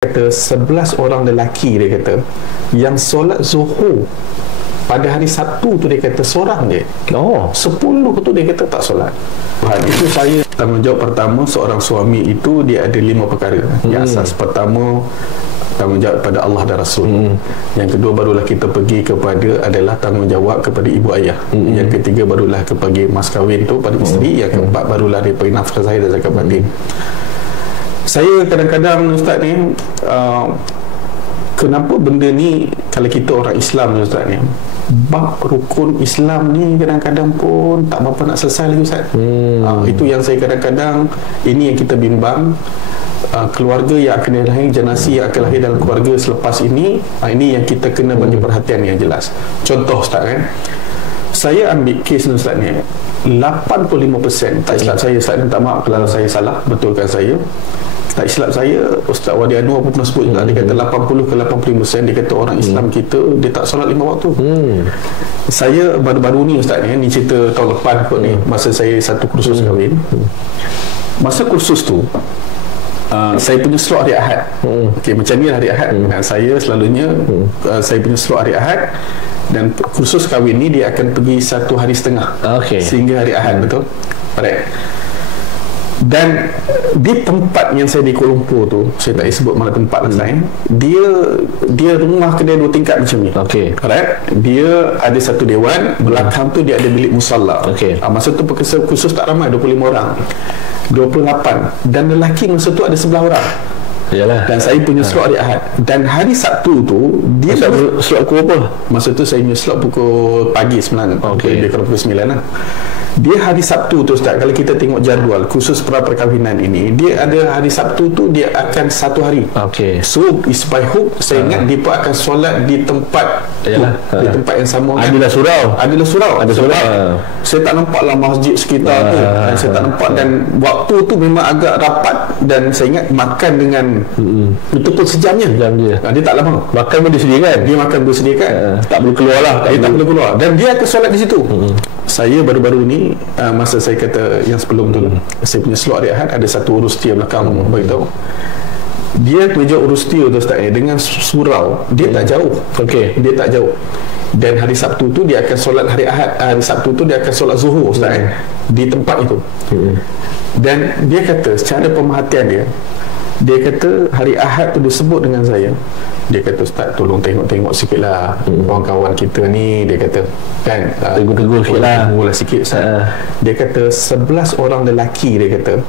kata 11 orang lelaki, dia kata, yang solat zuhur pada hari Sabtu tu, dia kata seorang je. 10 tu dia kata tak solat. Itu saya tanggungjawab pertama seorang suami itu, dia ada 5 perkara. Yang asas pertama, tanggungjawab kepada Allah dan Rasul. Yang kedua barulah kita pergi kepada adalah tanggungjawab kepada ibu ayah. Yang ketiga barulah kepada mas kahwin tu pada isteri. Yang keempat barulah daripada nafkah zahir dan zakat batin. Saya kadang-kadang Ustaz ni, kenapa benda ni, kalau kita orang Islam Ustaz ni, bab rukun Islam ni kadang-kadang pun tak berapa nak selesai lagi Ustaz. Itu yang saya kadang-kadang, ini yang kita bimbang. Keluarga yang akan lahir, generasi yang akan lahir dalam keluarga selepas ini yang kita kena bagi perhatian yang jelas. Contoh Ustaz kan, saya ambil kes ni Ustaz ni, 85%, tak silap saya Ustaz ni, minta maaf kalau saya salah, betulkan saya, tak silap saya, Ustaz Wadi Anwar pun pernah sebut juga, dia kata 80 ke 80% dia kata orang Islam kita, dia tak solat 5 waktu. Saya baru-baru ni Ustaz ni cerita tahun lepas kot ni, masa saya satu kursus kahwin. Masa kursus tu saya punya slot hari Ahad. Okey, macam ni hari Ahad. Saya selalunya saya punya slot hari Ahad, dan kursus kahwin ni dia akan pergi 1 hari setengah sehingga hari Ahad. Betul? Alright. Dan di tempat yang saya di Kuala Lumpur tu, saya tak sebut mana tempat lah saya, dia rumah kedai 2 tingkat macam ni. Alright. Dia ada satu dewan, belakang tu dia ada bilik musalla. Masa tu peserta kursus tak ramai, 25 orang, 28, dan lelaki masa tu ada 11 orang. Yalah. Dan saya punya slot hari Ahad. Dan hari Sabtu tu dia slot pukul apa? Masa tu saya punya slot pukul pagi 9. Dia kalau pukul 9 lah. Dia hari Sabtu tu Ustaz, kalau kita tengok jadual khusus perkahwinan ini, dia ada hari Sabtu tu dia akan 1 hari. So is by hook, saya ingat dia pun akan solat di tempat di tempat yang sama. Adalah surau. Saya tak nampak lah masjid sekitar tu, dan saya tak nampak, dan waktu tu memang agak rapat, dan saya ingat makan dengan itu pun sejamnya. Dia tak lama. Makan pun disediakan. Dia makan disediakan. Tak perlu keluar lah. Dia tak perlu keluar. Dan dia akan solat di situ. Saya baru-baru ni, masa saya kata yang sebelum tu, saya punya slot hari Ahad, ada satu urus tia belakang beritahu. Dia meja urus tia tu Ustaz ni, dengan surau, dia tak jauh. Dia tak jauh. Dan hari Sabtu tu dia akan solat hari Ahad, hari Sabtu tu dia akan solat zuhur Ustaz di tempat itu. Dan dia kata secara pemerhatian dia kata hari Ahad tu dia sebut dengan saya, dia kata, Ustaz tolong tengok sikit lah kawan-kawan kita ni, dia kata kan, tegur-tegur sikit Ustaz. Dia kata 11 orang lelaki, dia kata,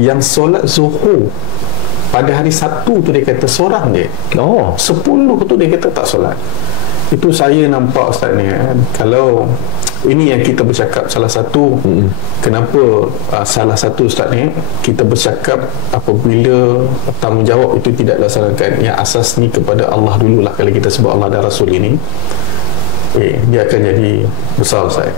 yang solat zuhur pada hari Sabtu tu, dia kata seorang je. 10 tu dia kata tak solat. Itu saya nampak Ustaz ni, kalau ini yang kita bercakap, salah satu kenapa salah satu Ustaz ni kita bercakap apabila tanggungjawab itu tidak dilaksanakan, yang asas ni kepada Allah dululah. Kalau kita sebut Allah dan Rasul ini, dia akan jadi besar Ustaz.